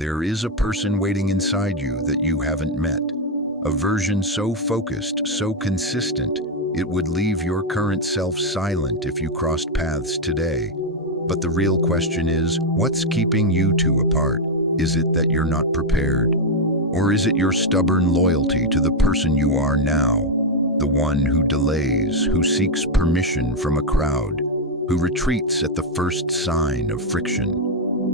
There is a person waiting inside you that you haven't met. A version so focused, so consistent, it would leave your current self silent if you crossed paths today. But the real question is, what's keeping you two apart? Is it that you're not prepared? Or is it your stubborn loyalty to the person you are now? The one who delays, who seeks permission from a crowd, who retreats at the first sign of friction.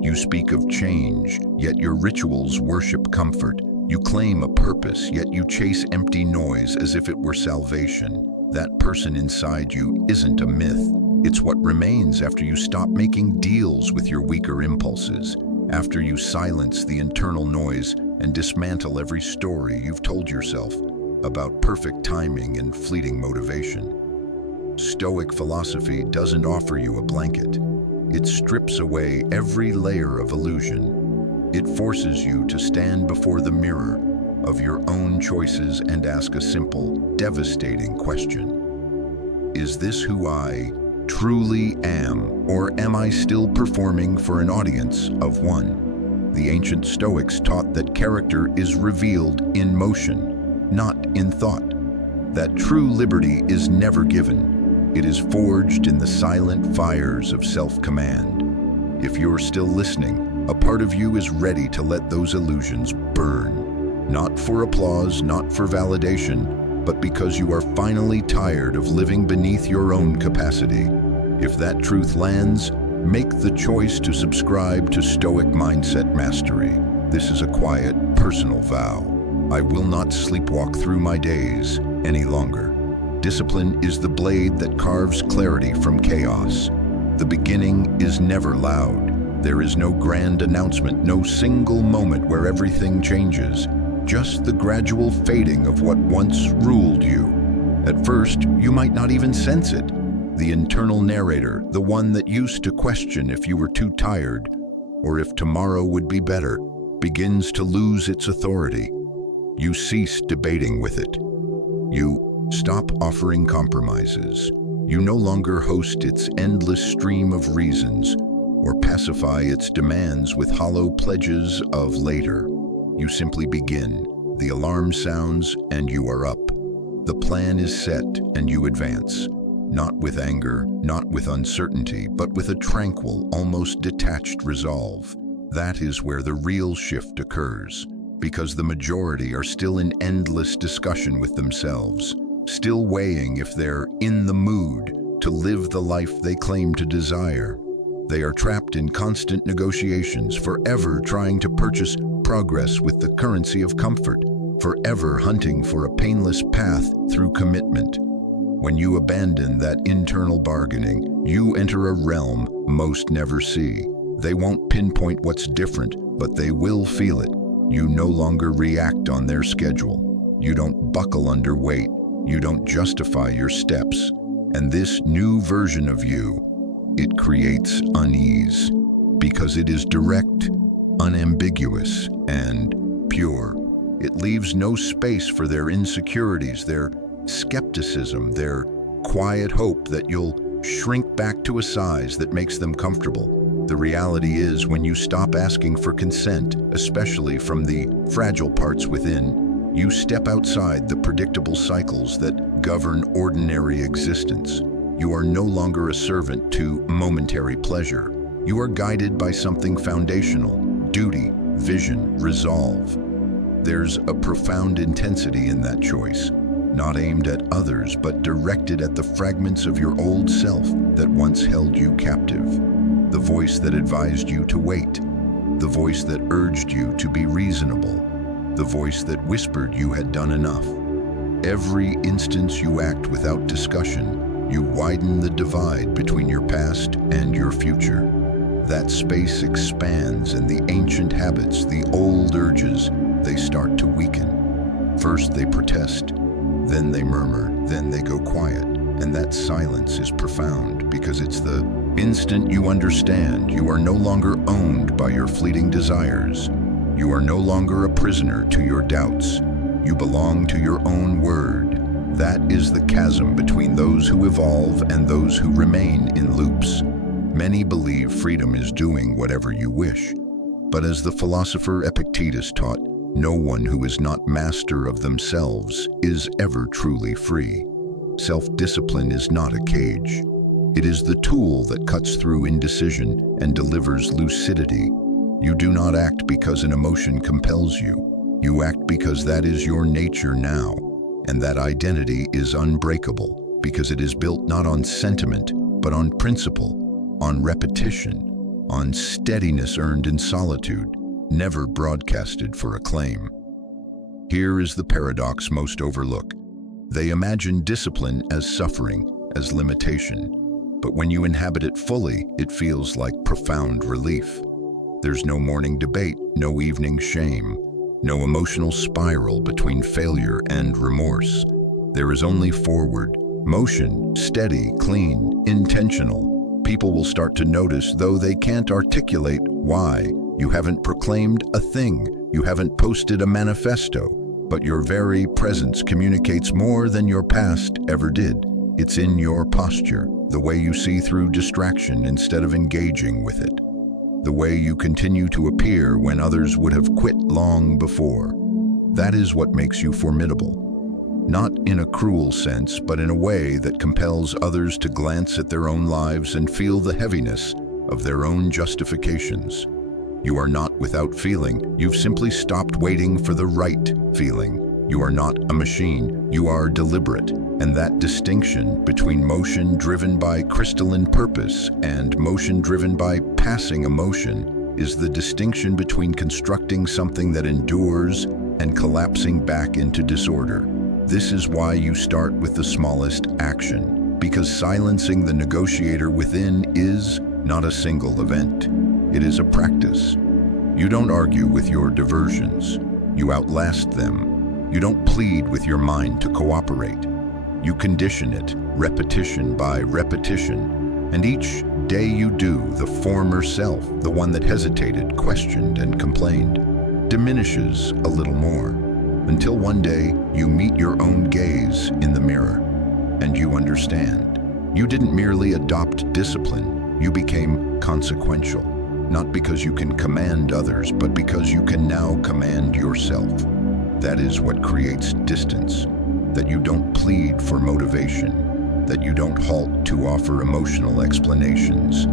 You speak of change, yet your rituals worship comfort. You claim a purpose, yet you chase empty noise as if it were salvation. That person inside you isn't a myth. It's what remains after you stop making deals with your weaker impulses, after you silence the internal noise and dismantle every story you've told yourself about perfect timing and fleeting motivation. Stoic philosophy doesn't offer you a blanket. It strips away every layer of illusion. It forces you to stand before the mirror of your own choices and ask a simple, devastating question. Is this who I truly am, or am I still performing for an audience of one? The ancient Stoics taught that character is revealed in motion, not in thought. That true liberty is never given. It is forged in the silent fires of self-command. If you're still listening, a part of you is ready to let those illusions burn. Not for applause, not for validation, but because you are finally tired of living beneath your own capacity. If that truth lands, make the choice to subscribe to Stoic Mindset Mastery. This is a quiet, personal vow. I will not sleepwalk through my days any longer. Discipline is the blade that carves clarity from chaos. The beginning is never loud. There is no grand announcement, no single moment where everything changes. Just the gradual fading of what once ruled you. At first, you might not even sense it. The internal narrator, the one that used to question if you were too tired or if tomorrow would be better, begins to lose its authority. You cease debating with it. You stop offering compromises. You no longer host its endless stream of reasons or pacify its demands with hollow pledges of later. You simply begin. The alarm sounds and you are up. The plan is set and you advance. Not with anger, not with uncertainty, but with a tranquil, almost detached resolve. That is where the real shift occurs, because the majority are still in endless discussion with themselves, still weighing if they're in the mood to live the life they claim to desire. They are trapped in constant negotiations, forever trying to purchase progress with the currency of comfort, forever hunting for a painless path through commitment. When you abandon that internal bargaining, you enter a realm most never see. They won't pinpoint what's different, but they will feel it. You no longer react on their schedule. You don't buckle under weight. You don't justify your steps. And this new version of you, it creates unease, because it is direct, unambiguous, and pure. It leaves no space for their insecurities, their skepticism, their quiet hope that you'll shrink back to a size that makes them comfortable. The reality is, when you stop asking for consent, especially from the fragile parts within, you step outside the predictable cycles that govern ordinary existence. You are no longer a servant to momentary pleasure. You are guided by something foundational: duty, vision, resolve. There's a profound intensity in that choice, not aimed at others, but directed at the fragments of your old self that once held you captive. The voice that advised you to wait, the voice that urged you to be reasonable, the voice that whispered you had done enough. Every instance you act without discussion, you widen the divide between your past and your future. That space expands, and the ancient habits, the old urges, they start to weaken. First they protest, then they murmur, then they go quiet. And that silence is profound, because it's the instant you understand you are no longer owned by your fleeting desires. You are no longer a prisoner to your doubts. You belong to your own word. That is the chasm between those who evolve and those who remain in loops. Many believe freedom is doing whatever you wish. But as the philosopher Epictetus taught, no one who is not master of themselves is ever truly free. Self-discipline is not a cage. It is the tool that cuts through indecision and delivers lucidity. You do not act because an emotion compels you. You act because that is your nature now, and that identity is unbreakable because it is built not on sentiment, but on principle, on repetition, on steadiness earned in solitude, never broadcasted for acclaim. Here is the paradox most overlook. They imagine discipline as suffering, as limitation. But when you inhabit it fully, it feels like profound relief. There's no morning debate, no evening shame, no emotional spiral between failure and remorse. There is only forward, motion, steady, clean, intentional. People will start to notice, though they can't articulate why. You haven't proclaimed a thing, you haven't posted a manifesto, but your very presence communicates more than your past ever did. It's in your posture, the way you see through distraction instead of engaging with it, the way you continue to appear when others would have quit long before. That is what makes you formidable. Not in a cruel sense, but in a way that compels others to glance at their own lives and feel the heaviness of their own justifications. You are not without feeling. You've simply stopped waiting for the right feeling. You are not a machine. You are deliberate. And that distinction between motion driven by crystalline purpose and motion driven by passing emotion is the distinction between constructing something that endures and collapsing back into disorder. This is why you start with the smallest action, because silencing the negotiator within is not a single event. It is a practice. You don't argue with your diversions. You outlast them. You don't plead with your mind to cooperate. You condition it, repetition by repetition. And each day you do, the former self, the one that hesitated, questioned, and complained, diminishes a little more, until one day you meet your own gaze in the mirror, and you understand. You didn't merely adopt discipline, you became consequential. Not because you can command others, but because you can now command yourself. That is what creates distance, that you don't plead for motivation, that you don't halt to offer emotional explanations,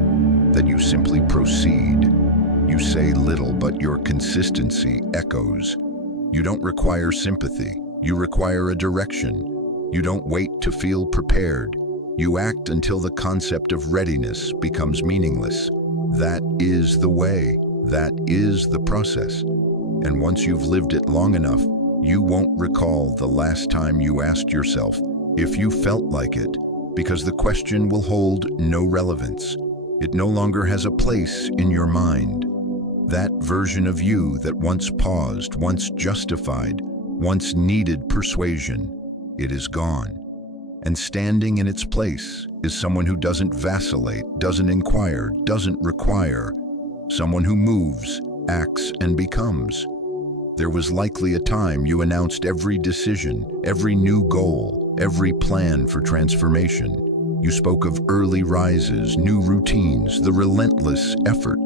that you simply proceed. You say little, but your consistency echoes. You don't require sympathy, you require a direction. You don't wait to feel prepared. You act until the concept of readiness becomes meaningless. That is the way. That is the process. And once you've lived it long enough, you won't recall the last time you asked yourself if you felt like it, because the question will hold no relevance. It no longer has a place in your mind. That version of you that once paused, once justified, once needed persuasion, it is gone. And standing in its place is someone who doesn't vacillate, doesn't inquire, doesn't require. Someone who moves, acts, and becomes. There was likely a time you announced every decision, every new goal, every plan for transformation. You spoke of early rises, new routines, the relentless effort.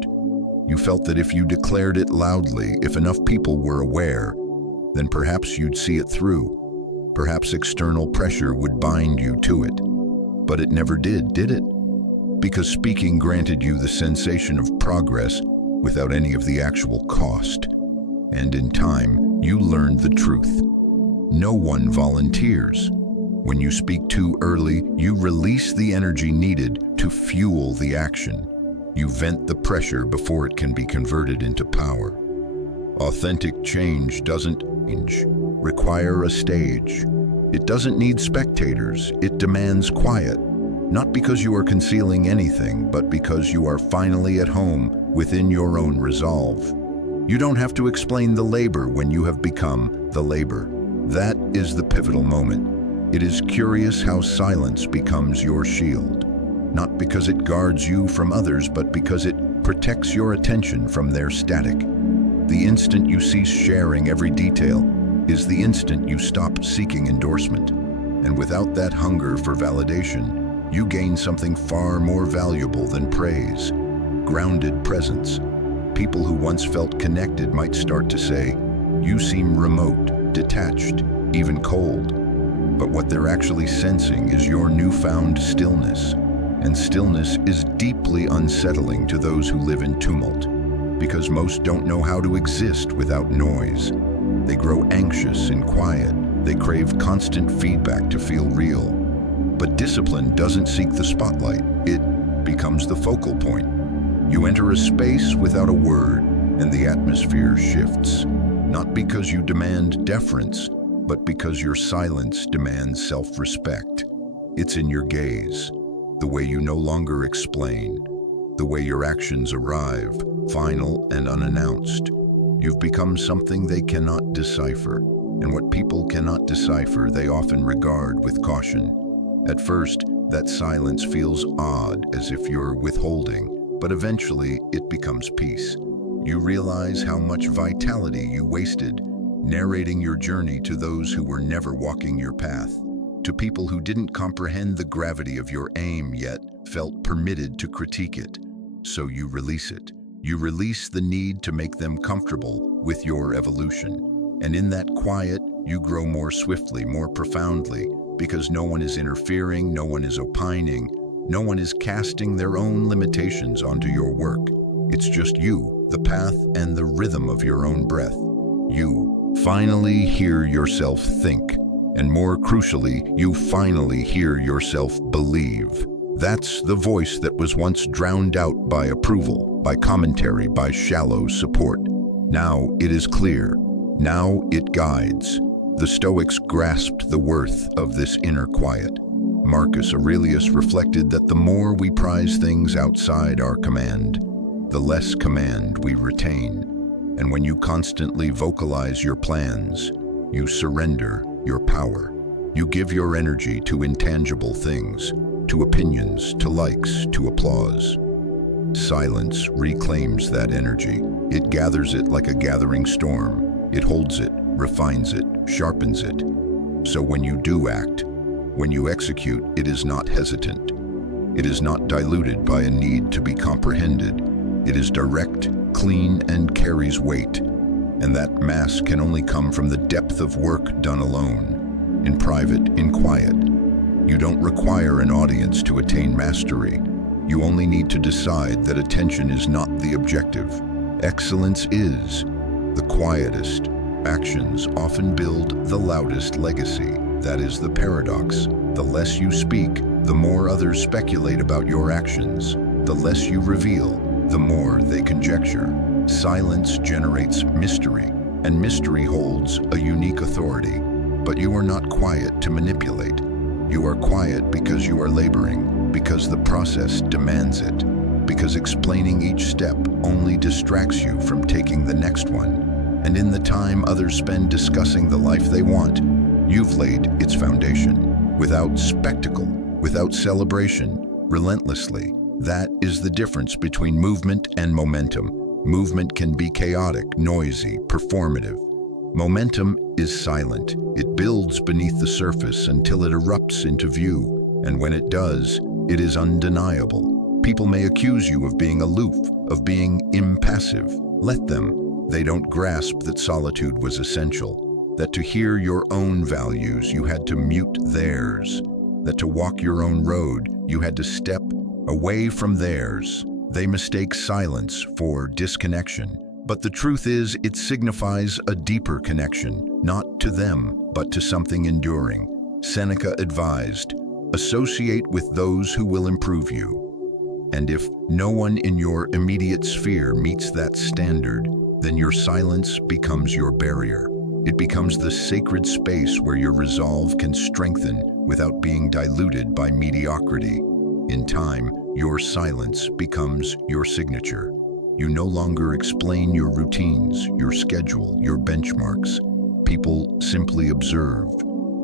You felt that if you declared it loudly, if enough people were aware, then perhaps you'd see it through. Perhaps external pressure would bind you to it. But it never did it? Because speaking granted you the sensation of progress without any of the actual cost. And in time, you learned the truth. No one volunteers. When you speak too early, you release the energy needed to fuel the action. You vent the pressure before it can be converted into power. Authentic change doesn't require a stage. It doesn't need spectators. It demands quiet. Not because you are concealing anything, but because you are finally at home within your own resolve. You don't have to explain the labor when you have become the labor. That is the pivotal moment. It is curious how silence becomes your shield. Not because it guards you from others, but because it protects your attention from their static. The instant you cease sharing every detail is the instant you stop seeking endorsement. And without that hunger for validation, you gain something far more valuable than praise: grounded presence. People who once felt connected might start to say, "You seem remote, detached, even cold." But what they're actually sensing is your newfound stillness. And stillness is deeply unsettling to those who live in tumult, because most don't know how to exist without noise. They grow anxious in quiet. They crave constant feedback to feel real. But discipline doesn't seek the spotlight. It becomes the focal point. You enter a space without a word, and the atmosphere shifts. Not because you demand deference, but because your silence demands self-respect. It's in your gaze, the way you no longer explain, the way your actions arrive, final and unannounced. You've become something they cannot decipher, and what people cannot decipher, they often regard with caution. At first, that silence feels odd, as if you're withholding, but eventually it becomes peace. You realize how much vitality you wasted, narrating your journey to those who were never walking your path, to people who didn't comprehend the gravity of your aim yet felt permitted to critique it. So you release it. You release the need to make them comfortable with your evolution. And in that quiet, you grow more swiftly, more profoundly, because no one is interfering, no one is opining, no one is casting their own limitations onto your work. It's just you, the path, and the rhythm of your own breath. You finally hear yourself think, and more crucially, you finally hear yourself believe. That's the voice that was once drowned out by approval, by commentary, by shallow support. Now it is clear. Now it guides. The Stoics grasped the worth of this inner quiet. Marcus Aurelius reflected that the more we prize things outside our command, the less command we retain. And when you constantly vocalize your plans, you surrender your power. You give your energy to intangible things, to opinions, to likes, to applause. Silence reclaims that energy. It gathers it like a gathering storm. It holds it, refines it, sharpens it. So when you do act, when you execute, it is not hesitant. It is not diluted by a need to be comprehended. It is direct, clean, and carries weight. And that mass can only come from the depth of work done alone, in private, in quiet. You don't require an audience to attain mastery. You only need to decide that attention is not the objective. Excellence is. The quietest actions often build the loudest legacy. That is the paradox. The less you speak, the more others speculate about your actions. The less you reveal, the more they conjecture. Silence generates mystery, and mystery holds a unique authority. But you are not quiet to manipulate. You are quiet because you are laboring, because the process demands it, because explaining each step only distracts you from taking the next one. And in the time others spend discussing the life they want, you've laid its foundation. Without spectacle, without celebration, relentlessly. That is the difference between movement and momentum. Movement can be chaotic, noisy, performative. Momentum is silent. It builds beneath the surface until it erupts into view. And when it does, it is undeniable. People may accuse you of being aloof, of being impassive. Let them. They don't grasp that solitude was essential, that to hear your own values, you had to mute theirs, that to walk your own road, you had to step away from theirs. They mistake silence for disconnection, but the truth is it signifies a deeper connection, not to them, but to something enduring. Seneca advised, associate with those who will improve you. And if no one in your immediate sphere meets that standard, then your silence becomes your barrier. It becomes the sacred space where your resolve can strengthen without being diluted by mediocrity. In time, your silence becomes your signature. You no longer explain your routines, your schedule, your benchmarks. People simply observe.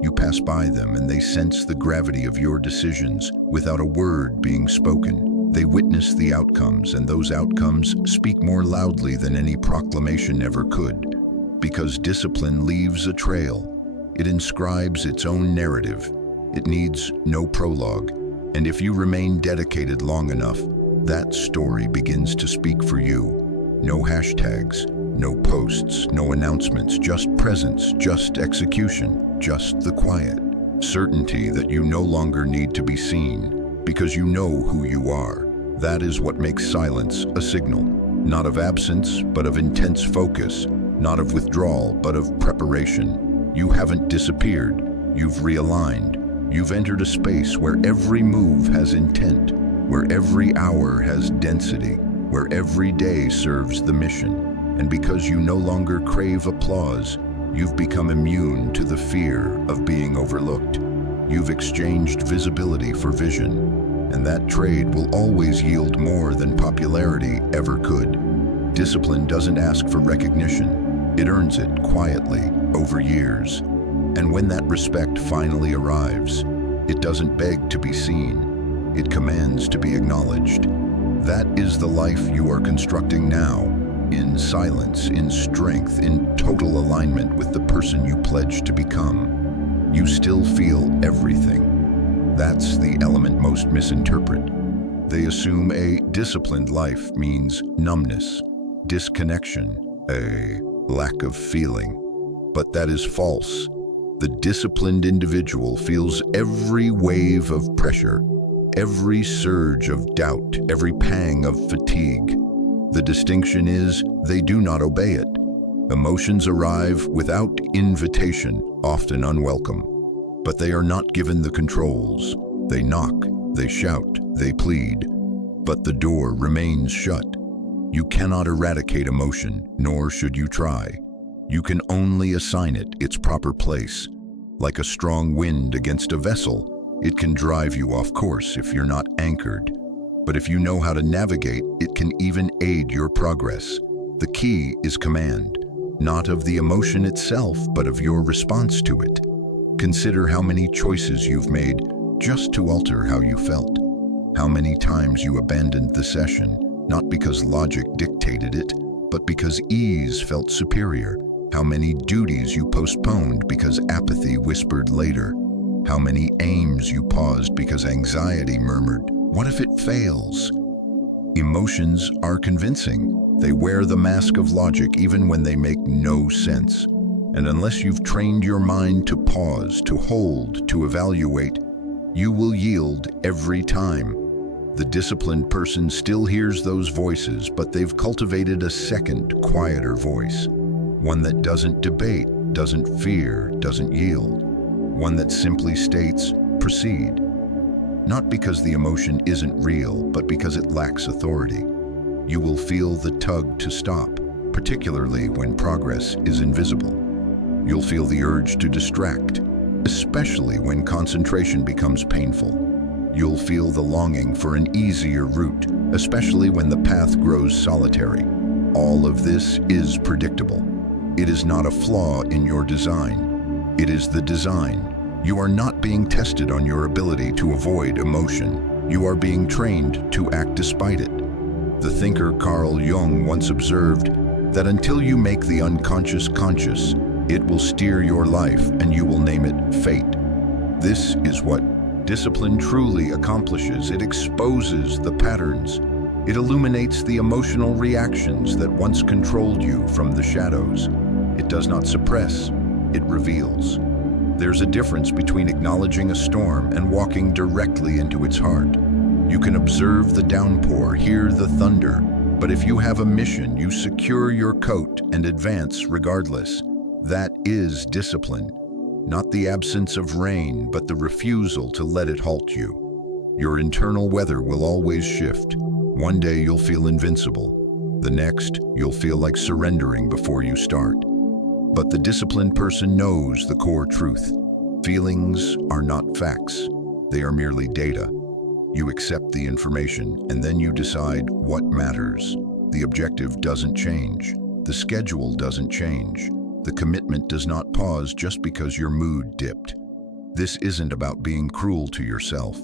You pass by them and they sense the gravity of your decisions without a word being spoken. They witness the outcomes, and those outcomes speak more loudly than any proclamation ever could. Because discipline leaves a trail. It inscribes its own narrative. It needs no prologue. And if you remain dedicated long enough, that story begins to speak for you. No hashtags, no posts, no announcements, just presence, just execution, just the quiet. Certainty that you no longer need to be seen because you know who you are. That is what makes silence a signal, not of absence, but of intense focus, not of withdrawal, but of preparation. You haven't disappeared, you've realigned. You've entered a space where every move has intent, where every hour has density, where every day serves the mission. And because you no longer crave applause, you've become immune to the fear of being overlooked. You've exchanged visibility for vision, and that trade will always yield more than popularity ever could. Discipline doesn't ask for recognition. It earns it quietly over years. And when that respect finally arrives, it doesn't beg to be seen. It commands to be acknowledged. That is the life you are constructing now, in silence, in strength, in total alignment with the person you pledged to become. You still feel everything. That's the element most misinterpret. They assume a disciplined life means numbness, disconnection, a lack of feeling. But that is false. The disciplined individual feels every wave of pressure, every surge of doubt, every pang of fatigue. The distinction is they do not obey it. Emotions arrive without invitation, often unwelcome. But they are not given the controls. They knock, they shout, they plead. But the door remains shut. You cannot eradicate emotion, nor should you try. You can only assign it its proper place. Like a strong wind against a vessel, it can drive you off course if you're not anchored. But if you know how to navigate, it can even aid your progress. The key is command, not of the emotion itself, but of your response to it. Consider how many choices you've made just to alter how you felt. How many times you abandoned the session, not because logic dictated it, but because ease felt superior. How many duties you postponed because apathy whispered later. How many aims you paused because anxiety murmured, "What if it fails?" Emotions are convincing. They wear the mask of logic even when they make no sense. And unless you've trained your mind to pause, to hold, to evaluate, you will yield every time. The disciplined person still hears those voices, but they've cultivated a second, quieter voice. One that doesn't debate, doesn't fear, doesn't yield. One that simply states, proceed. Not because the emotion isn't real, but because it lacks authority. You will feel the tug to stop, particularly when progress is invisible. You'll feel the urge to distract, especially when concentration becomes painful. You'll feel the longing for an easier route, especially when the path grows solitary. All of this is predictable. It is not a flaw in your design. It is the design. You are not being tested on your ability to avoid emotion. You are being trained to act despite it. The thinker Carl Jung once observed that until you make the unconscious conscious, it will steer your life and you will name it fate. This is what discipline truly accomplishes. It exposes the patterns. It illuminates the emotional reactions that once controlled you from the shadows. It does not suppress, it reveals. There's a difference between acknowledging a storm and walking directly into its heart. You can observe the downpour, hear the thunder, but if you have a mission, you secure your coat and advance regardless. That is discipline. Not the absence of rain, but the refusal to let it halt you. Your internal weather will always shift. One day you'll feel invincible. The next, you'll feel like surrendering before you start. But the disciplined person knows the core truth. Feelings are not facts. They are merely data. You accept the information, and then you decide what matters. The objective doesn't change. The schedule doesn't change. The commitment does not pause just because your mood dipped. This isn't about being cruel to yourself.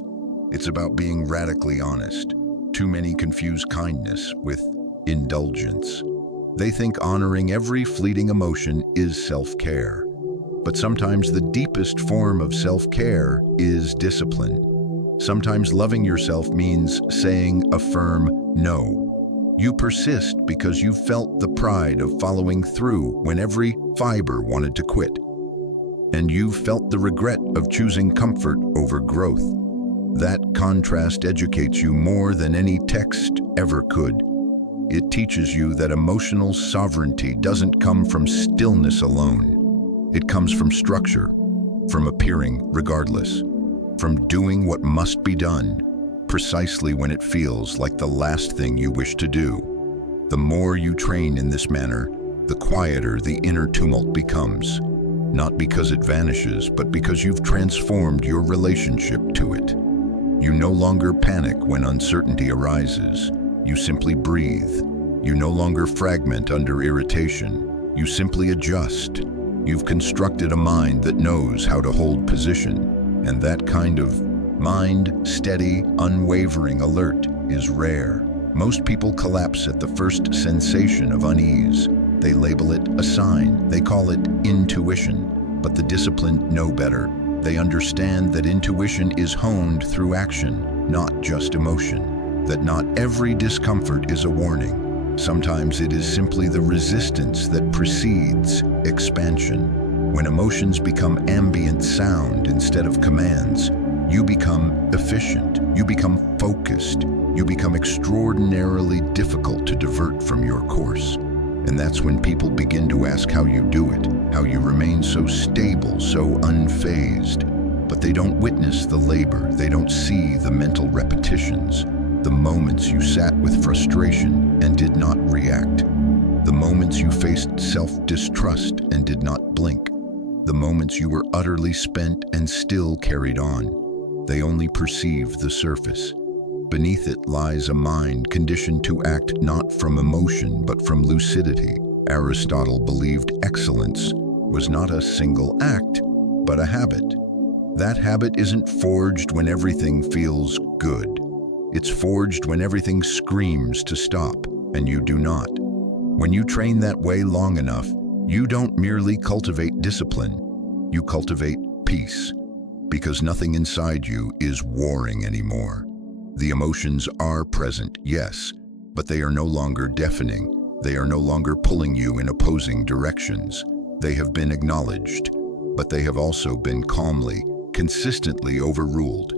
It's about being radically honest. Too many confuse kindness with indulgence. They think honoring every fleeting emotion is self-care. But sometimes the deepest form of self-care is discipline. Sometimes loving yourself means saying a firm no. You persist because you felt the pride of following through when every fiber wanted to quit. And you felt the regret of choosing comfort over growth. That contrast educates you more than any text ever could. It teaches you that emotional sovereignty doesn't come from stillness alone. It comes from structure, from appearing regardless, from doing what must be done, precisely when it feels like the last thing you wish to do. The more you train in this manner, the quieter the inner tumult becomes, not because it vanishes, but because you've transformed your relationship to it. You no longer panic when uncertainty arises. You simply breathe. You no longer fragment under irritation. You simply adjust. You've constructed a mind that knows how to hold position, and that kind of mind, steady, unwavering alert, is rare. Most people collapse at the first sensation of unease. They label it a sign. They call it intuition. But the disciplined know better. They understand that intuition is honed through action, not just emotion. That not every discomfort is a warning. Sometimes it is simply the resistance that precedes expansion. When emotions become ambient sound instead of commands, you become efficient, you become focused, you become extraordinarily difficult to divert from your course. And that's when people begin to ask how you do it, how you remain so stable, so unfazed. But they don't witness the labor, they don't see the mental repetitions, the moments you sat with frustration and did not react, the moments you faced self-distrust and did not blink, the moments you were utterly spent and still carried on. They only perceive the surface. Beneath it lies a mind conditioned to act not from emotion but from lucidity. Aristotle believed excellence was not a single act, but a habit. That habit isn't forged when everything feels good. It's forged when everything screams to stop, and you do not. When you train that way long enough, you don't merely cultivate discipline, you cultivate peace, because nothing inside you is warring anymore. The emotions are present, yes, but they are no longer deafening. They are no longer pulling you in opposing directions. They have been acknowledged, but they have also been calmly, consistently overruled.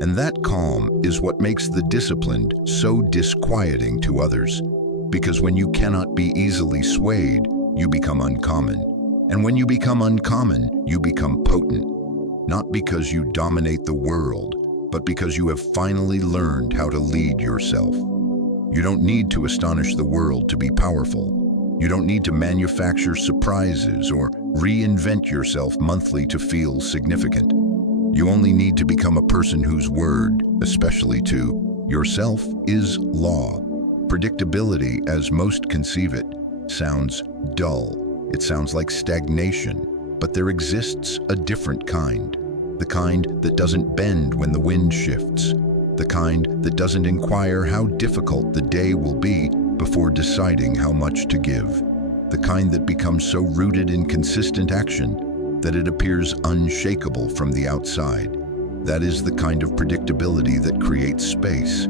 And that calm is what makes the disciplined so disquieting to others, because when you cannot be easily swayed, you become uncommon. And when you become uncommon, you become potent, not because you dominate the world, but because you have finally learned how to lead yourself. You don't need to astonish the world to be powerful. You don't need to manufacture surprises or reinvent yourself monthly to feel significant. You only need to become a person whose word, especially to yourself, is law. Predictability, as most conceive it, sounds dull. It sounds like stagnation, but there exists a different kind. The kind that doesn't bend when the wind shifts. The kind that doesn't inquire how difficult the day will be before deciding how much to give. The kind that becomes so rooted in consistent action that it appears unshakable from the outside. That is the kind of predictability that creates space.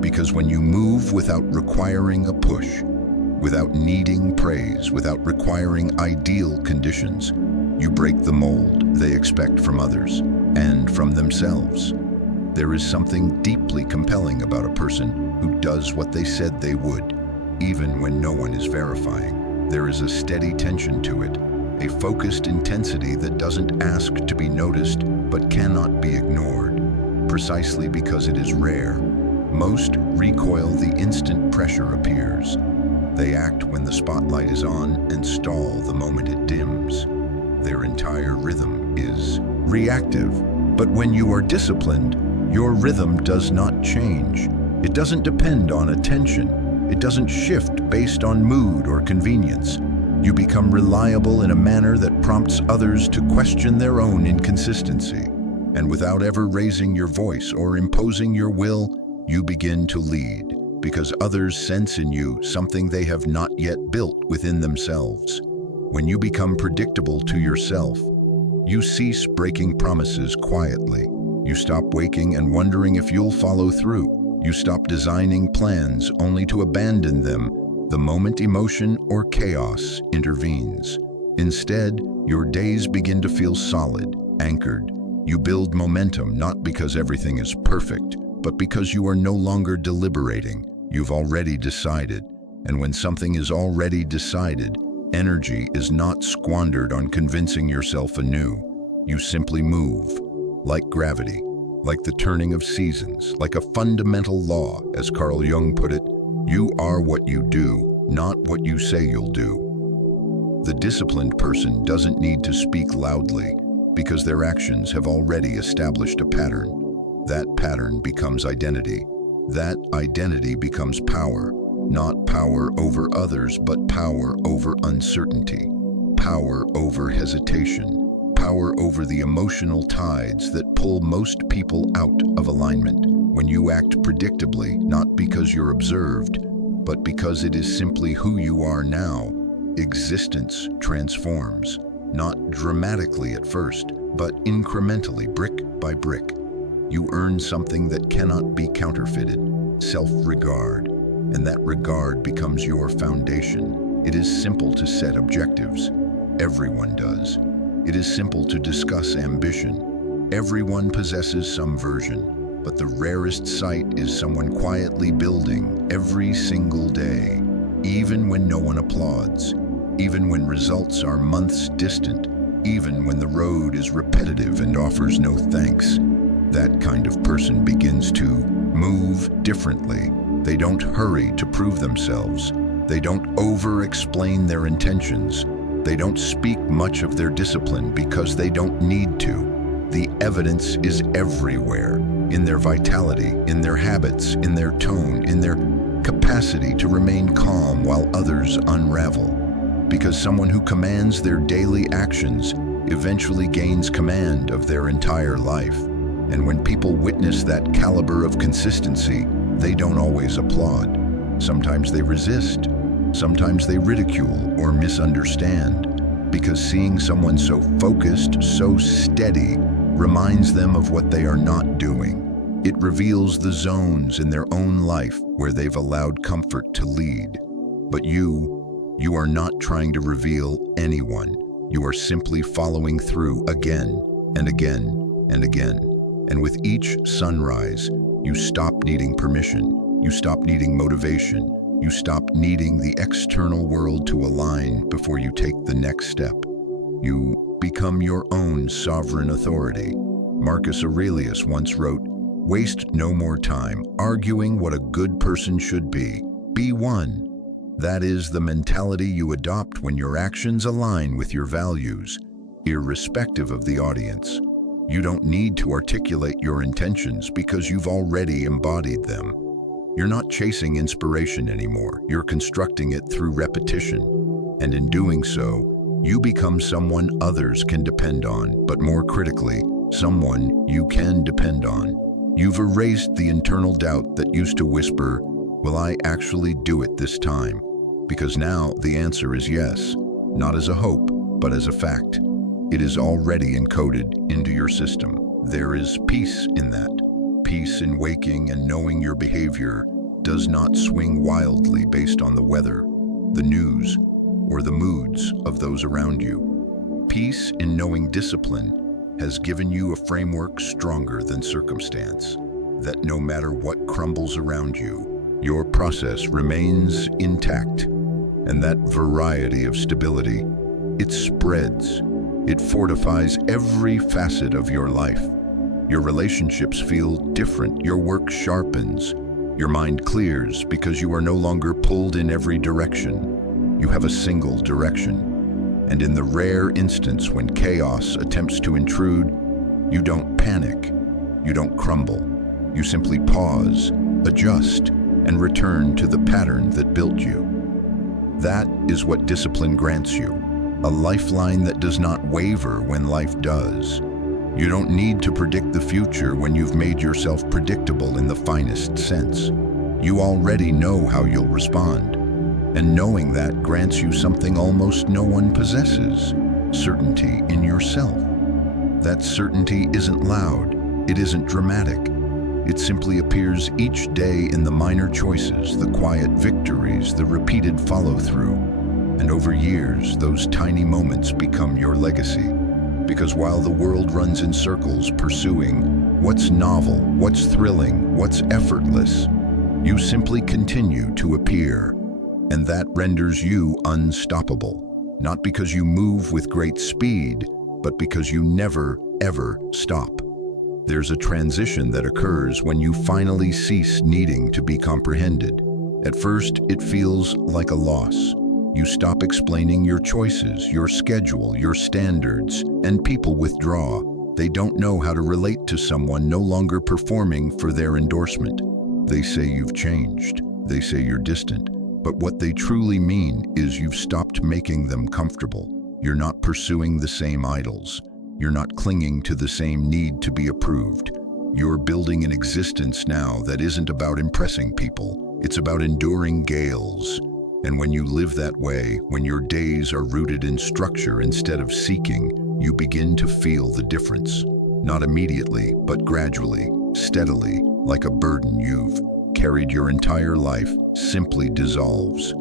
Because when you move without requiring a push, without needing praise, without requiring ideal conditions, you break the mold they expect from others and from themselves. There is something deeply compelling about a person who does what they said they would, even when no one is verifying. There is a steady tension to it, a focused intensity that doesn't ask to be noticed but cannot be ignored, precisely because it is rare. Most recoil the instant pressure appears. They act when the spotlight is on and stall the moment it dims. Their entire rhythm is reactive. But when you are disciplined, your rhythm does not change. It doesn't depend on attention. It doesn't shift based on mood or convenience. You become reliable in a manner that prompts others to question their own inconsistency. And without ever raising your voice or imposing your will, you begin to lead, because others sense in you something they have not yet built within themselves. When you become predictable to yourself, you cease breaking promises quietly. You stop waking and wondering if you'll follow through. You stop designing plans only to abandon them the moment emotion or chaos intervenes. Instead, your days begin to feel solid, anchored. You build momentum not because everything is perfect, but because you are no longer deliberating. You've already decided. And when something is already decided, energy is not squandered on convincing yourself anew. You simply move, like gravity, like the turning of seasons, like a fundamental law, as Carl Jung put it. You are what you do, not what you say you'll do. The disciplined person doesn't need to speak loudly because their actions have already established a pattern. That pattern becomes identity. That identity becomes power. Not power over others, but power over uncertainty, power over hesitation, power over the emotional tides that pull most people out of alignment. When you act predictably, not because you're observed, but because it is simply who you are now, existence transforms, not dramatically at first, but incrementally, brick by brick. You earn something that cannot be counterfeited, self-regard. And that regard becomes your foundation. It is simple to set objectives. Everyone does. It is simple to discuss ambition. Everyone possesses some version, but the rarest sight is someone quietly building every single day, even when no one applauds, even when results are months distant, even when the road is repetitive and offers no thanks. That kind of person begins to move differently. They don't hurry to prove themselves. They don't over-explain their intentions. They don't speak much of their discipline because they don't need to. The evidence is everywhere, in their vitality, in their habits, in their tone, in their capacity to remain calm while others unravel. Because someone who commands their daily actions eventually gains command of their entire life. And when people witness that caliber of consistency, they don't always applaud. Sometimes they resist. Sometimes they ridicule or misunderstand, because seeing someone so focused, so steady, reminds them of what they are not doing. It reveals the zones in their own life where they've allowed comfort to lead. But you are not trying to reveal anyone. You are simply following through again and again and again. And with each sunrise, you stop needing permission. You stop needing motivation. You stop needing the external world to align before you take the next step. You become your own sovereign authority. Marcus Aurelius once wrote, "Waste no more time arguing what a good person should be. Be one." That is the mentality you adopt when your actions align with your values, irrespective of the audience. You don't need to articulate your intentions because you've already embodied them. You're not chasing inspiration anymore. You're constructing it through repetition. And in doing so, you become someone others can depend on, but more critically, someone you can depend on. You've erased the internal doubt that used to whisper, "Will I actually do it this time?" Because now the answer is yes, not as a hope, but as a fact. It is already encoded into your system. There is peace in that. Peace in waking and knowing your behavior does not swing wildly based on the weather, the news, or the moods of those around you. Peace in knowing discipline has given you a framework stronger than circumstance, that no matter what crumbles around you, your process remains intact. And that variety of stability, it spreads. It fortifies every facet of your life. Your relationships feel different. Your work sharpens. Your mind clears because you are no longer pulled in every direction. You have a single direction. And in the rare instance when chaos attempts to intrude, you don't panic. You don't crumble. You simply pause, adjust, and return to the pattern that built you. That is what discipline grants you. A lifeline that does not waver when life does. You don't need to predict the future when you've made yourself predictable in the finest sense. You already know how you'll respond. And knowing that grants you something almost no one possesses, certainty in yourself. That certainty isn't loud, it isn't dramatic. It simply appears each day in the minor choices, the quiet victories, the repeated follow-through. And over years, those tiny moments become your legacy. Because while the world runs in circles pursuing what's novel, what's thrilling, what's effortless, you simply continue to appear. And that renders you unstoppable. Not because you move with great speed, but because you never, ever stop. There's a transition that occurs when you finally cease needing to be comprehended. At first, it feels like a loss. You stop explaining your choices, your schedule, your standards, and people withdraw. They don't know how to relate to someone no longer performing for their endorsement. They say you've changed. They say you're distant. But what they truly mean is you've stopped making them comfortable. You're not pursuing the same idols. You're not clinging to the same need to be approved. You're building an existence now that isn't about impressing people. It's about enduring gales. And when you live that way, when your days are rooted in structure instead of seeking, you begin to feel the difference. Not immediately, but gradually, steadily, like a burden you've carried your entire life simply dissolves.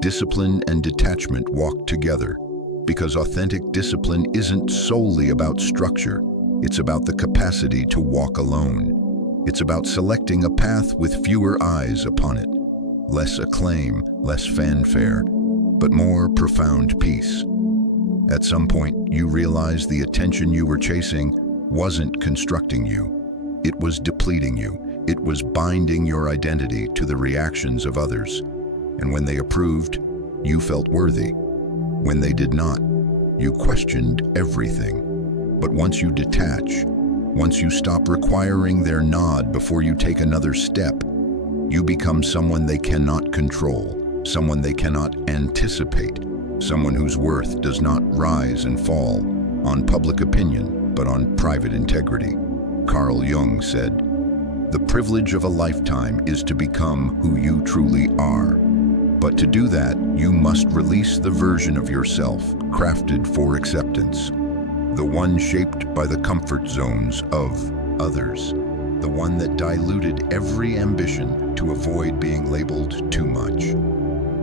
Discipline and detachment walk together, because authentic discipline isn't solely about structure. It's about the capacity to walk alone. It's about selecting a path with fewer eyes upon it. Less acclaim, less fanfare, but more profound peace. At some point, you realize the attention you were chasing wasn't constructing you. It was depleting you. It was binding your identity to the reactions of others. And when they approved, you felt worthy. When they did not, you questioned everything. But once you detach, once you stop requiring their nod before you take another step, you become someone they cannot control, someone they cannot anticipate, someone whose worth does not rise and fall on public opinion, but on private integrity. Carl Jung said, "The privilege of a lifetime is to become who you truly are. But to do that, you must release the version of yourself crafted for acceptance, the one shaped by the comfort zones of others. The one that diluted every ambition to avoid being labeled too much.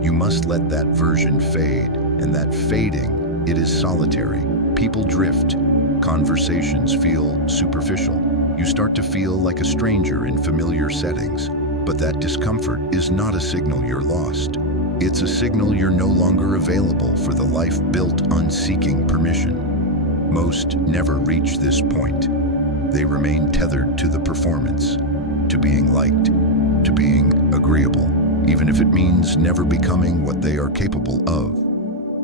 You must let that version fade, and that fading, it is solitary. People drift, conversations feel superficial. You start to feel like a stranger in familiar settings, but that discomfort is not a signal you're lost. It's a signal you're no longer available for the life built on seeking permission. Most never reach this point. They remain tethered to the performance, to being liked, to being agreeable, even if it means never becoming what they are capable of.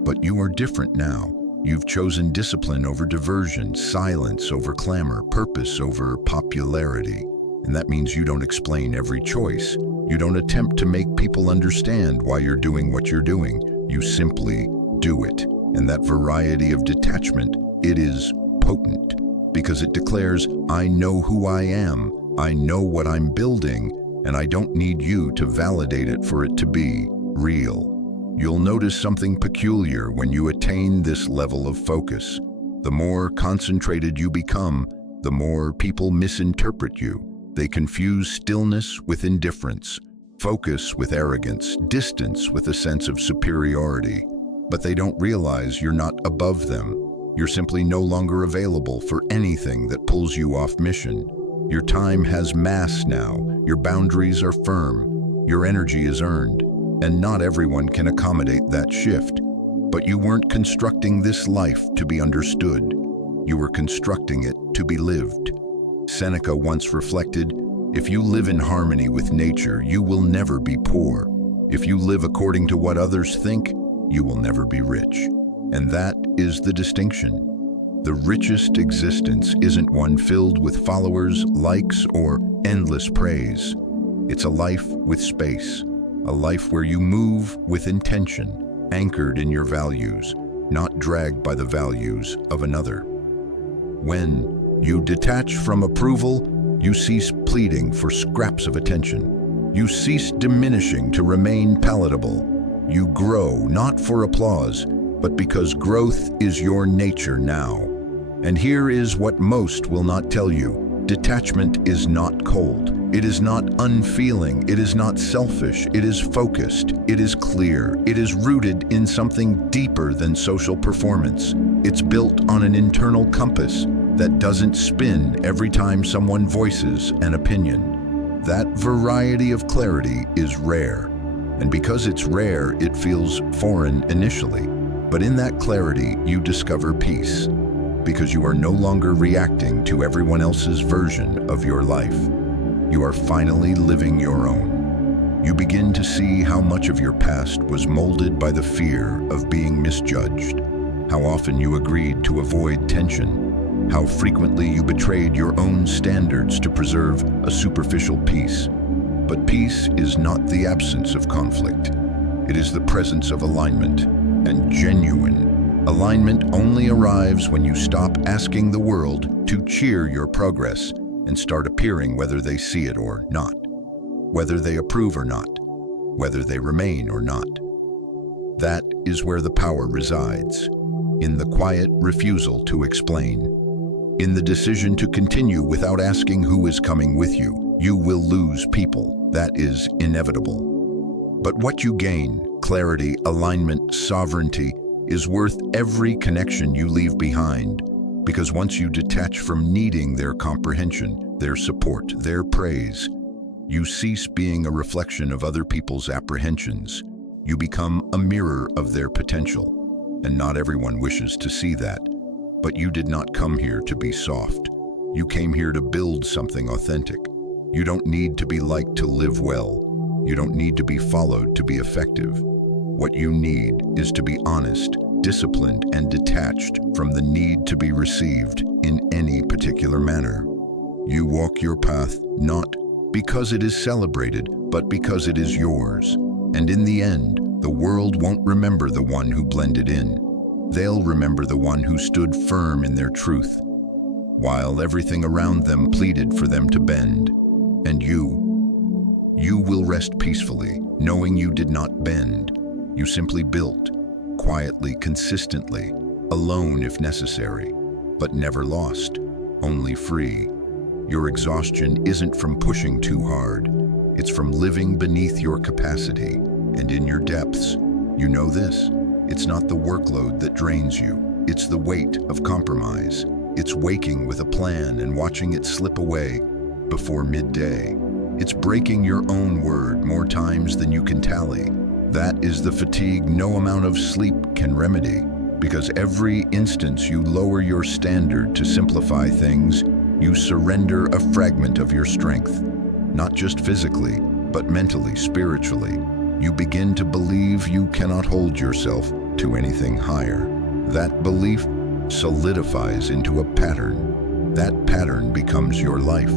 But you are different now. You've chosen discipline over diversion, silence over clamor, purpose over popularity. And that means you don't explain every choice. You don't attempt to make people understand why you're doing what you're doing. You simply do it. And that variety of detachment, it is potent. Because it declares, I know who I am, I know what I'm building, and I don't need you to validate it for it to be real. You'll notice something peculiar when you attain this level of focus. The more concentrated you become, the more people misinterpret you. They confuse stillness with indifference, focus with arrogance, distance with a sense of superiority. But they don't realize you're not above them. You're simply no longer available for anything that pulls you off mission. Your time has mass now. Your boundaries are firm. Your energy is earned. And not everyone can accommodate that shift. But you weren't constructing this life to be understood. You were constructing it to be lived. Seneca once reflected, if you live in harmony with nature, you will never be poor. If you live according to what others think, you will never be rich. And that is the distinction. The richest existence isn't one filled with followers, likes, or endless praise. It's a life with space, a life where you move with intention, anchored in your values, not dragged by the values of another. When you detach from approval, you cease pleading for scraps of attention. You cease diminishing to remain palatable. You grow not for applause, but because growth is your nature now. And here is what most will not tell you. Detachment is not cold. It is not unfeeling. It is not selfish. It is focused. It is clear. It is rooted in something deeper than social performance. It's built on an internal compass that doesn't spin every time someone voices an opinion. That variety of clarity is rare. And because it's rare, it feels foreign initially. But in that clarity, you discover peace. Because you are no longer reacting to everyone else's version of your life. You are finally living your own. You begin to see how much of your past was molded by the fear of being misjudged, how often you agreed to avoid tension, how frequently you betrayed your own standards to preserve a superficial peace. But peace is not the absence of conflict. It is the presence of alignment, and genuine alignment only arrives when you stop asking the world to cheer your progress and start appearing whether they see it or not, whether they approve or not, whether they remain or not. That is where the power resides, in the quiet refusal to explain, in the decision to continue without asking who is coming with you. You will lose people. That is inevitable. But what you gain, clarity, alignment, sovereignty, is worth every connection you leave behind, because once you detach from needing their comprehension, their support, their praise, you cease being a reflection of other people's apprehensions. You become a mirror of their potential, and not everyone wishes to see that. But you did not come here to be soft. You came here to build something authentic. You don't need to be liked to live well. You don't need to be followed to be effective. What you need is to be honest, disciplined, and detached from the need to be received in any particular manner. You walk your path not because it is celebrated, but because it is yours. And in the end, the world won't remember the one who blended in. They'll remember the one who stood firm in their truth, while everything around them pleaded for them to bend. And you will rest peacefully, knowing you did not bend. You simply built, quietly, consistently, alone if necessary, but never lost, only free. Your exhaustion isn't from pushing too hard. It's from living beneath your capacity, and in your depths. You know this. It's not the workload that drains you. It's the weight of compromise. It's waking with a plan and watching it slip away before midday. It's breaking your own word more times than you can tally. That is the fatigue no amount of sleep can remedy, because every instance you lower your standard to simplify things, you surrender a fragment of your strength, not just physically, but mentally, spiritually. You begin to believe you cannot hold yourself to anything higher. That belief solidifies into a pattern. That pattern becomes your life.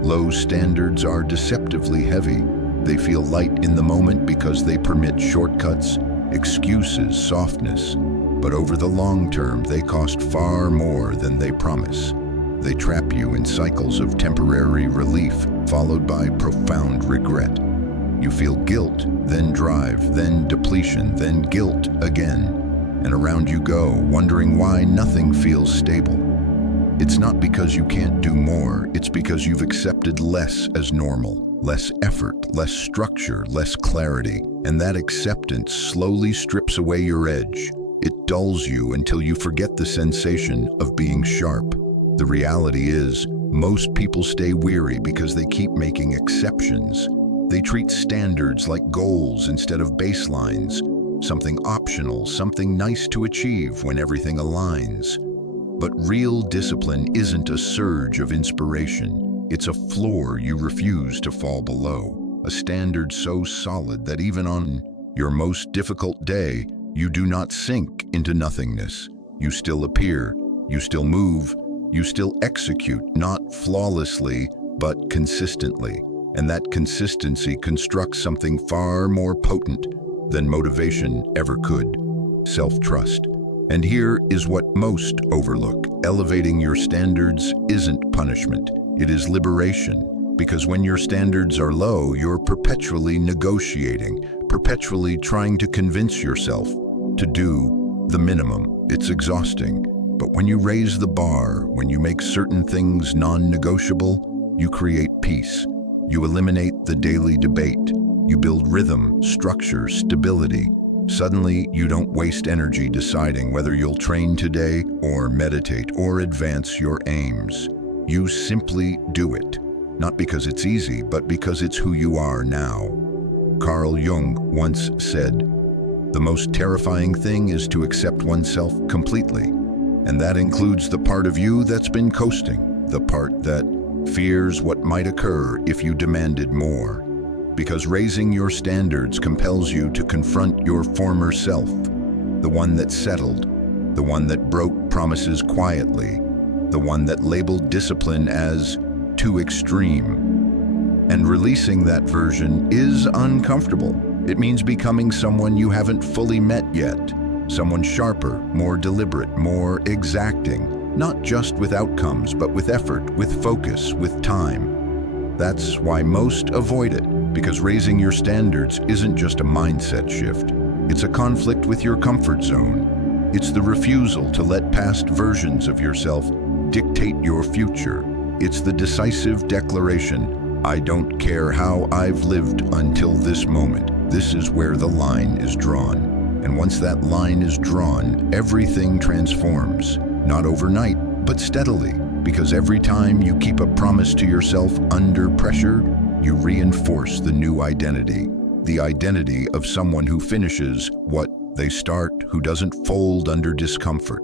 Low standards are deceptively heavy. They feel light in the moment because they permit shortcuts, excuses, softness. But over the long term, they cost far more than they promise. They trap you in cycles of temporary relief, followed by profound regret. You feel guilt, then drive, then depletion, then guilt again. And around you go, wondering why nothing feels stable. It's not because you can't do more, it's because you've accepted less as normal. Less effort, less structure, less clarity, and that acceptance slowly strips away your edge. It dulls you until you forget the sensation of being sharp. The reality is, most people stay weary because they keep making exceptions. They treat standards like goals instead of baselines, something optional, something nice to achieve when everything aligns. But real discipline isn't a surge of inspiration. It's a floor you refuse to fall below, a standard so solid that even on your most difficult day, you do not sink into nothingness. You still appear, you still move, you still execute, not flawlessly, but consistently. And that consistency constructs something far more potent than motivation ever could: self-trust. And here is what most overlook. Elevating your standards isn't punishment. It is liberation, because when your standards are low, you're perpetually negotiating, perpetually trying to convince yourself to do the minimum. It's exhausting. But when you raise the bar, when you make certain things non-negotiable, you create peace. You eliminate the daily debate. You build rhythm, structure, stability. Suddenly, you don't waste energy deciding whether you'll train today or meditate or advance your aims. You simply do it, not because it's easy, but because it's who you are now. Carl Jung once said, "The most terrifying thing is to accept oneself completely, and that includes the part of you that's been coasting, the part that fears what might occur if you demanded more. Because raising your standards compels you to confront your former self, the one that settled, the one that broke promises quietly, the one that labeled discipline as too extreme. And releasing that version is uncomfortable. It means becoming someone you haven't fully met yet, someone sharper, more deliberate, more exacting, not just with outcomes, but with effort, with focus, with time. That's why most avoid it, because raising your standards isn't just a mindset shift. It's a conflict with your comfort zone. It's the refusal to let past versions of yourself dictate your future. It's the decisive declaration, I don't care how I've lived until this moment. This is where the line is drawn. And once that line is drawn, everything transforms. Not overnight, but steadily. Because every time you keep a promise to yourself under pressure, you reinforce the new identity. The identity of someone who finishes what they start, who doesn't fold under discomfort,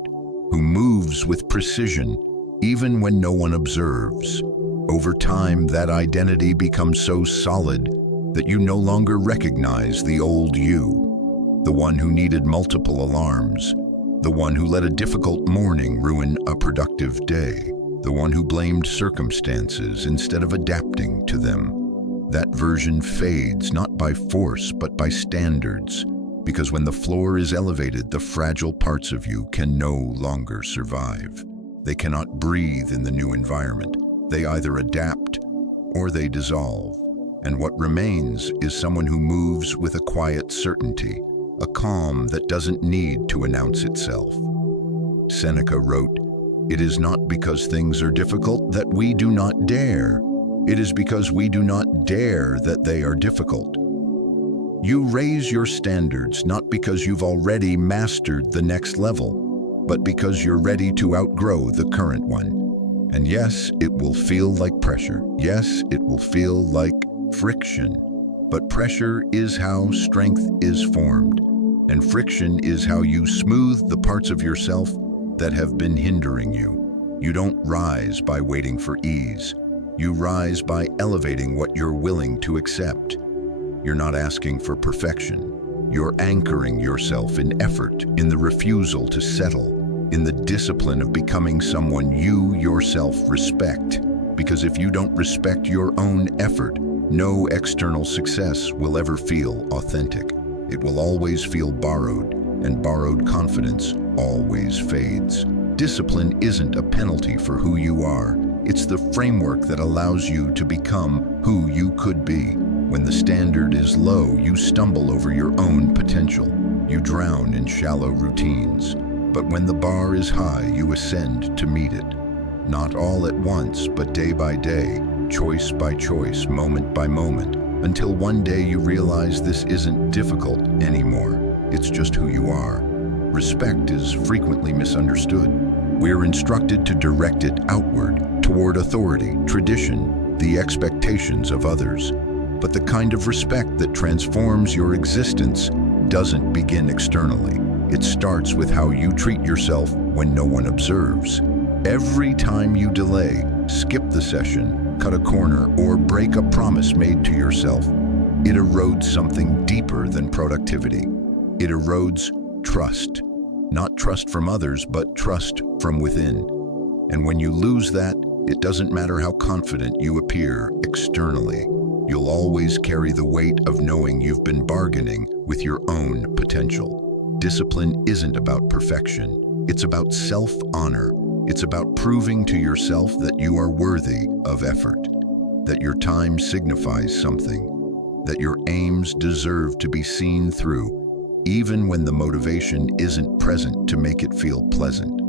who moves with precision, even when no one observes. Over time, that identity becomes so solid that you no longer recognize the old you, the one who needed multiple alarms, the one who let a difficult morning ruin a productive day, the one who blamed circumstances instead of adapting to them. That version fades not by force but by standards, because when the floor is elevated, the fragile parts of you can no longer survive. They cannot breathe in the new environment. They either adapt or they dissolve. And what remains is someone who moves with a quiet certainty, a calm that doesn't need to announce itself. Seneca wrote, "It is not because things are difficult that we do not dare. It is because we do not dare that they are difficult." You raise your standards not because you've already mastered the next level, but because you're ready to outgrow the current one. And yes, it will feel like pressure. Yes, it will feel like friction. But pressure is how strength is formed, and friction is how you smooth the parts of yourself that have been hindering you. You don't rise by waiting for ease. You rise by elevating what you're willing to accept. You're not asking for perfection. You're anchoring yourself in effort, in the refusal to settle, in the discipline of becoming someone you yourself respect. Because if you don't respect your own effort, no external success will ever feel authentic. It will always feel borrowed, and borrowed confidence always fades. Discipline isn't a penalty for who you are. It's the framework that allows you to become who you could be. When the standard is low, you stumble over your own potential. You drown in shallow routines. But when the bar is high, you ascend to meet it. Not all at once, but day by day, choice by choice, moment by moment, until one day you realize this isn't difficult anymore. It's just who you are. Respect is frequently misunderstood. We're instructed to direct it outward, toward authority, tradition, the expectations of others. But the kind of respect that transforms your existence doesn't begin externally. It starts with how you treat yourself when no one observes. Every time you delay, skip the session, cut a corner, or break a promise made to yourself, it erodes something deeper than productivity. It erodes trust. Not trust from others, but trust from within. And when you lose that, it doesn't matter how confident you appear externally. You'll always carry the weight of knowing you've been bargaining with your own potential. Discipline isn't about perfection. It's about self-honor. It's about proving to yourself that you are worthy of effort, that your time signifies something, that your aims deserve to be seen through, even when the motivation isn't present to make it feel pleasant.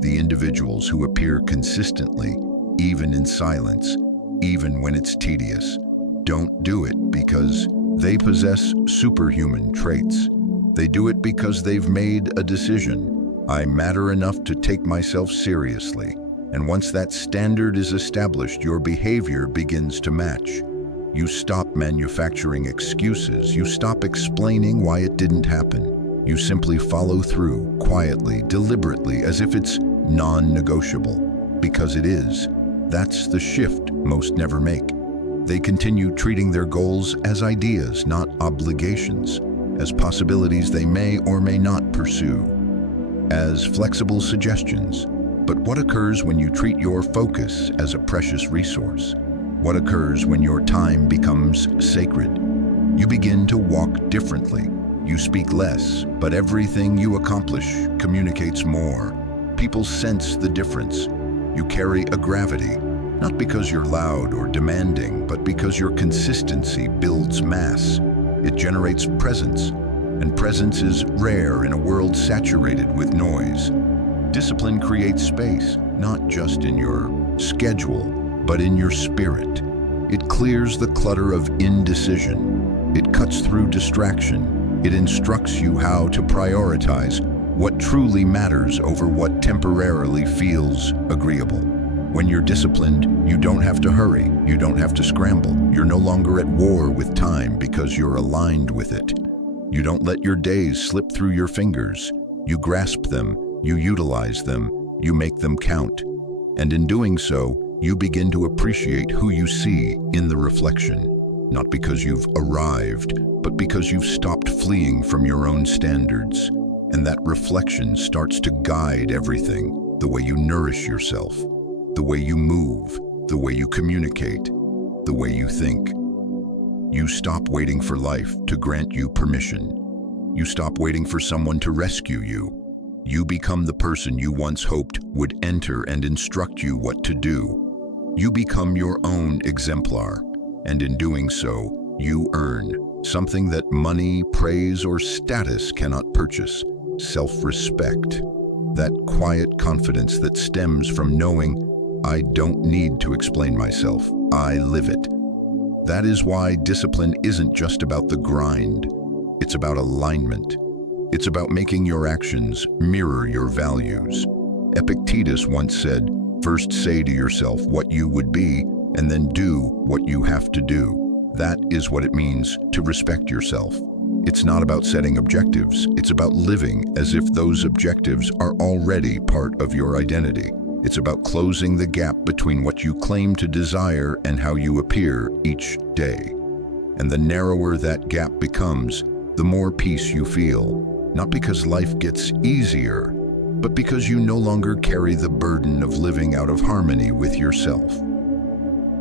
The individuals who appear consistently, even in silence, even when it's tedious, don't do it because they possess superhuman traits. They do it because they've made a decision. I matter enough to take myself seriously. And once that standard is established, your behavior begins to match. You stop manufacturing excuses. You stop explaining why it didn't happen. You simply follow through, quietly, deliberately, as if it's non-negotiable. Because it is. That's the shift most never make. They continue treating their goals as ideas, not obligations, as possibilities they may or may not pursue, as flexible suggestions. But what occurs when you treat your focus as a precious resource? What occurs when your time becomes sacred? You begin to walk differently. You speak less, but everything you accomplish communicates more. People sense the difference. You carry a gravity, not because you're loud or demanding, but because your consistency builds mass. It generates presence, and presence is rare in a world saturated with noise. Discipline creates space, not just in your schedule, but in your spirit. It clears the clutter of indecision. It cuts through distraction. It instructs you how to prioritize what truly matters over what temporarily feels agreeable. When you're disciplined, you don't have to hurry. You don't have to scramble. You're no longer at war with time because you're aligned with it. You don't let your days slip through your fingers. You grasp them. You utilize them. You make them count. And in doing so, you begin to appreciate who you see in the reflection. Not because you've arrived, but because you've stopped fleeing from your own standards. And that reflection starts to guide everything, the way you nourish yourself, the way you move, the way you communicate, the way you think. You stop waiting for life to grant you permission. You stop waiting for someone to rescue you. You become the person you once hoped would enter and instruct you what to do. You become your own exemplar, and in doing so, you earn something that money, praise, or status cannot purchase: self-respect. That quiet confidence that stems from knowing, I don't need to explain myself, I live it. That is why discipline isn't just about the grind. It's about alignment. It's about making your actions mirror your values. Epictetus once said, first say to yourself what you would be, and then do what you have to do. That is what it means to respect yourself. It's not about setting objectives. It's about living as if those objectives are already part of your identity. It's about closing the gap between what you claim to desire and how you appear each day. And the narrower that gap becomes, the more peace you feel. Not because life gets easier, but because you no longer carry the burden of living out of harmony with yourself.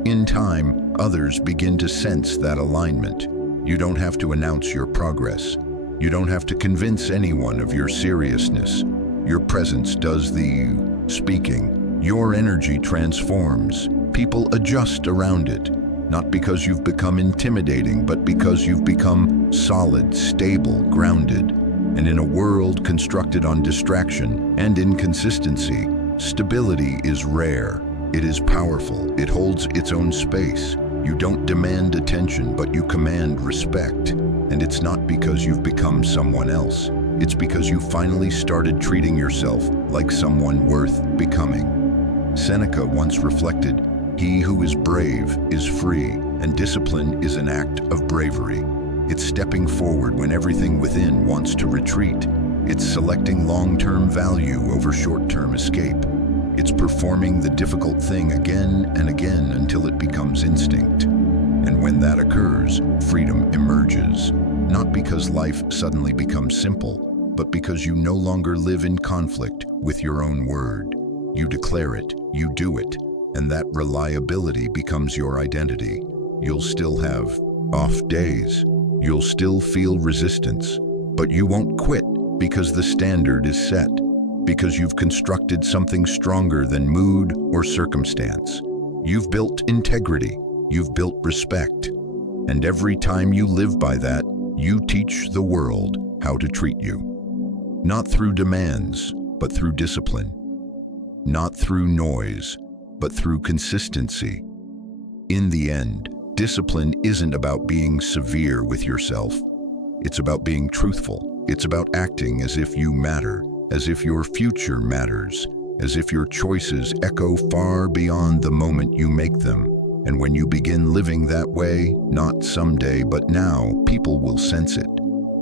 In time, others begin to sense that alignment. You don't have to announce your progress. You don't have to convince anyone of your seriousness. Your presence does the speaking. Your energy transforms. People adjust around it, not because you've become intimidating, but because you've become solid, stable, grounded. And in a world constructed on distraction and inconsistency, stability is rare. It is powerful. It holds its own space. You don't demand attention, but you command respect. And it's not because you've become someone else. It's because you finally started treating yourself like someone worth becoming. Seneca once reflected, "He who is brave is free, and discipline is an act of bravery." It's stepping forward when everything within wants to retreat. It's selecting long-term value over short-term escape. It's performing the difficult thing again and again until it becomes instinct. And when that occurs, freedom emerges. Not because life suddenly becomes simple, but because you no longer live in conflict with your own word. You declare it, you do it, and that reliability becomes your identity. You'll still have off days. You'll still feel resistance, but you won't quit because the standard is set, because you've constructed something stronger than mood or circumstance. You've built integrity, you've built respect, and every time you live by that, you teach the world how to treat you. Not through demands, but through discipline. not through noise, but through consistency. In the end, discipline isn't about being severe with yourself. It's about being truthful. It's about acting as if you matter, as if your future matters, as if your choices echo far beyond the moment you make them. And when you begin living that way, not someday, but now, people will sense it.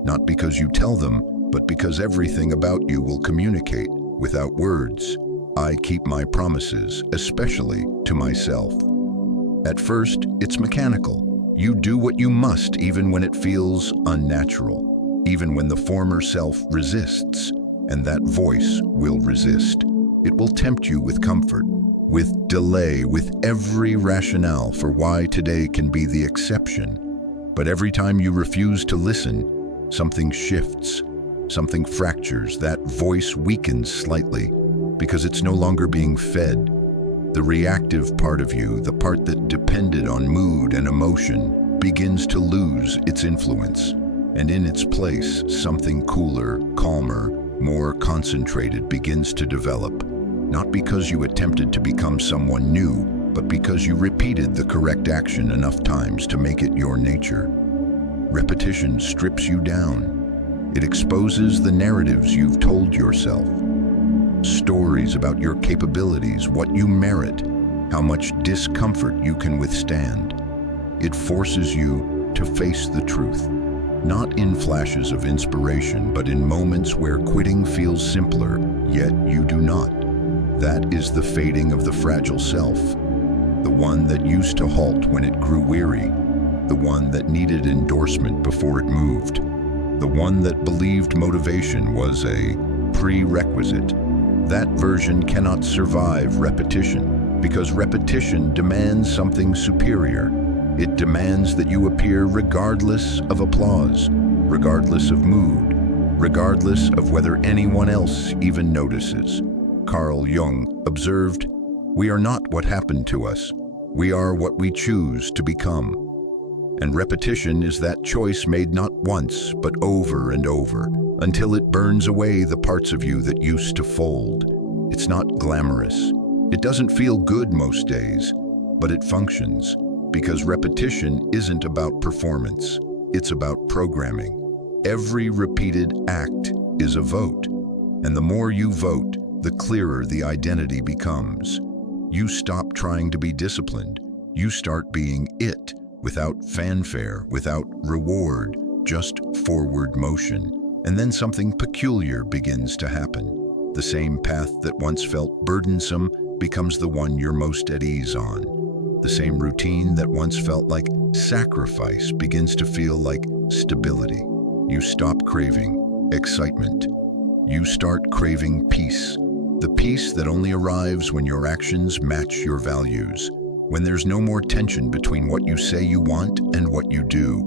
Not because you tell them, but because everything about you will communicate without words. I keep my promises, especially to myself. At first, it's mechanical. You do what you must even when it feels unnatural, even when the former self resists, and that voice will resist. It will tempt you with comfort, with delay, with every rationale for why today can be the exception. But every time you refuse to listen, something shifts, something fractures, that voice weakens slightly, because it's no longer being fed. The reactive part of you, the part that depended on mood and emotion, begins to lose its influence. And in its place, something cooler, calmer, more concentrated begins to develop. Not because you attempted to become someone new, but because you repeated the correct action enough times to make it your nature. Repetition strips you down. It exposes the narratives you've told yourself. Stories about your capabilities, what you merit, how much discomfort you can withstand. It forces you to face the truth, not in flashes of inspiration, but in moments where quitting feels simpler, yet you do not. That is the fading of the fragile self, the one that used to halt when it grew weary, the one that needed endorsement before it moved, the one that believed motivation was a prerequisite. That version cannot survive repetition, because repetition demands something superior. It demands that you appear regardless of applause, regardless of mood, regardless of whether anyone else even notices. Carl Jung observed, "We are not what happened to us. We are what we choose to become." And repetition is that choice made not once, but over and over, until it burns away the parts of you that used to fold. It's not glamorous. It doesn't feel good most days, but it functions, because repetition isn't about performance. It's about programming. Every repeated act is a vote, and the more you vote, the clearer the identity becomes. You stop trying to be disciplined. You start being it, without fanfare, without reward, just forward motion. And then something peculiar begins to happen. The same path that once felt burdensome becomes the one you're most at ease on. The same routine that once felt like sacrifice begins to feel like stability. You stop craving excitement. You start craving peace. The peace that only arrives when your actions match your values, when there's no more tension between what you say you want and what you do.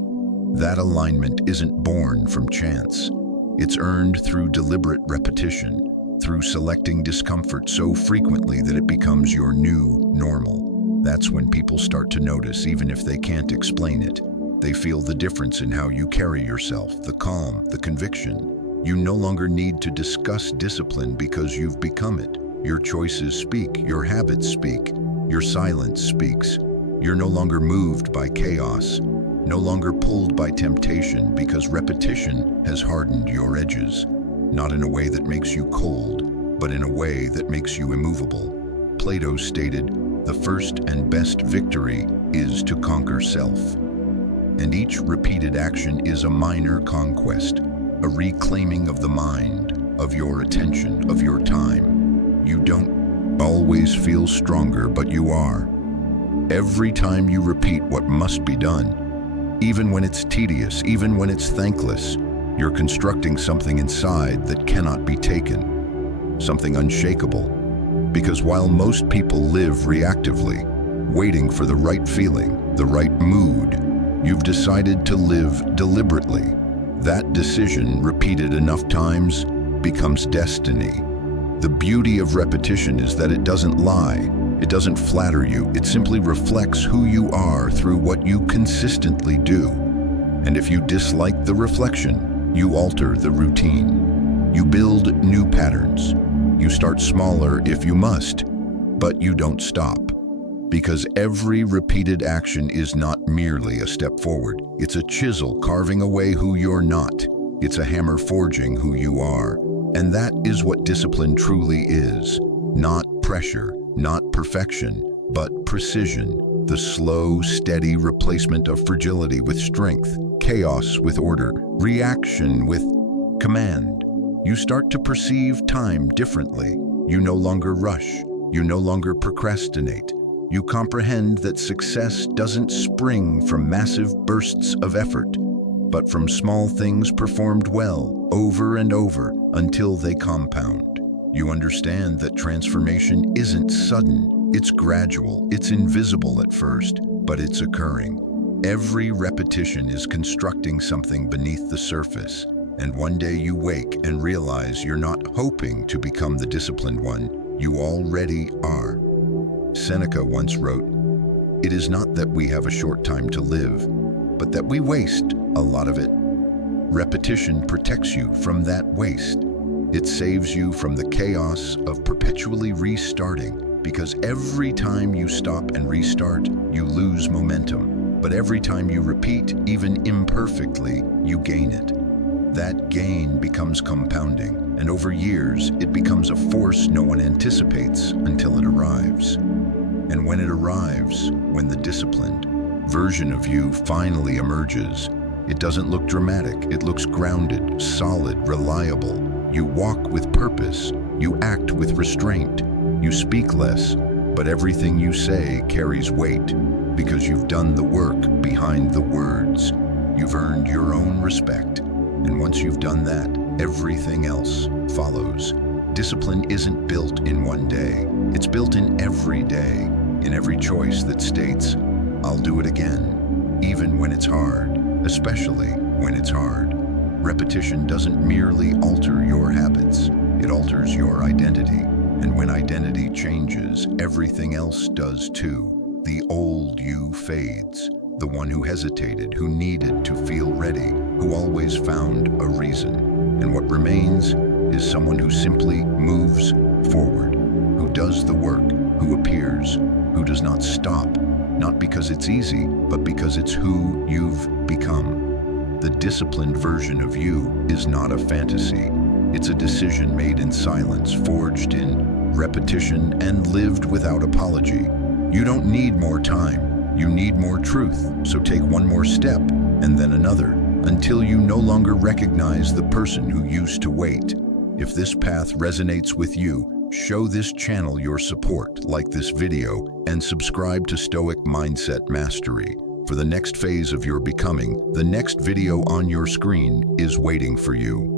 That alignment isn't born from chance. It's earned through deliberate repetition, through selecting discomfort so frequently that it becomes your new normal. That's when people start to notice, even if they can't explain it. They feel the difference in how you carry yourself, the calm, the conviction. You no longer need to discuss discipline because you've become it. Your choices speak, your habits speak, your silence speaks. You're no longer moved by chaos, no longer pulled by temptation, because repetition has hardened your edges. Not in a way that makes you cold, but in a way that makes you immovable. Plato stated, "The first and best victory is to conquer self." And each repeated action is a minor conquest, a reclaiming of the mind, of your attention, of your time. You don't always feel stronger, but you are. Every time you repeat what must be done, even when it's tedious, even when it's thankless, you're constructing something inside that cannot be taken, something unshakable. Because while most people live reactively, waiting for the right feeling, the right mood, you've decided to live deliberately. That decision, repeated enough times, becomes destiny. The beauty of repetition is that it doesn't lie, it doesn't flatter you, it simply reflects who you are through what you consistently do. And if you dislike the reflection, you alter the routine. You build new patterns. You start smaller if you must, but you don't stop. Because every repeated action is not merely a step forward. It's a chisel carving away who you're not. It's a hammer forging who you are. And that is what discipline truly is. Not pressure, not perfection, but precision. The slow, steady replacement of fragility with strength, chaos with order, reaction with command. You start to perceive time differently. You no longer rush. You no longer procrastinate. You comprehend that success doesn't spring from massive bursts of effort, but from small things performed well, over and over, until they compound. You understand that transformation isn't sudden, it's gradual, it's invisible at first, but it's occurring. Every repetition is constructing something beneath the surface, and one day you wake and realize you're not hoping to become the disciplined one, you already are. Seneca once wrote, "It is not that we have a short time to live, but that we waste a lot of it." Repetition protects you from that waste. It saves you from the chaos of perpetually restarting, because every time you stop and restart, you lose momentum. But every time you repeat, even imperfectly, you gain it. That gain becomes compounding, and over years, it becomes a force no one anticipates until it arrives. And when it arrives, when the disciplined version of you finally emerges, it doesn't look dramatic, it looks grounded, solid, reliable. You walk with purpose, you act with restraint, you speak less, but everything you say carries weight, because you've done the work behind the words. You've earned your own respect, and once you've done that, everything else follows. Discipline isn't built in one day, it's built in every day, in every choice that states, "I'll do it again," even when it's hard, especially when it's hard. Repetition doesn't merely alter your habits, it alters your identity. And when identity changes, everything else does too. The old you fades, the one who hesitated, who needed to feel ready, who always found a reason. And what remains is someone who simply moves forward, who does the work, who appears, who does not stop, not because it's easy, but because it's who you've become. The disciplined version of you is not a fantasy. It's a decision made in silence, forged in repetition, and lived without apology. You don't need more time. You need more truth. So take one more step, and then another, until you no longer recognize the person who used to wait. If this path resonates with you, show this channel your support, like this video, and subscribe to Stoic Mindset Mastery. For the next phase of your becoming, the next video on your screen is waiting for you.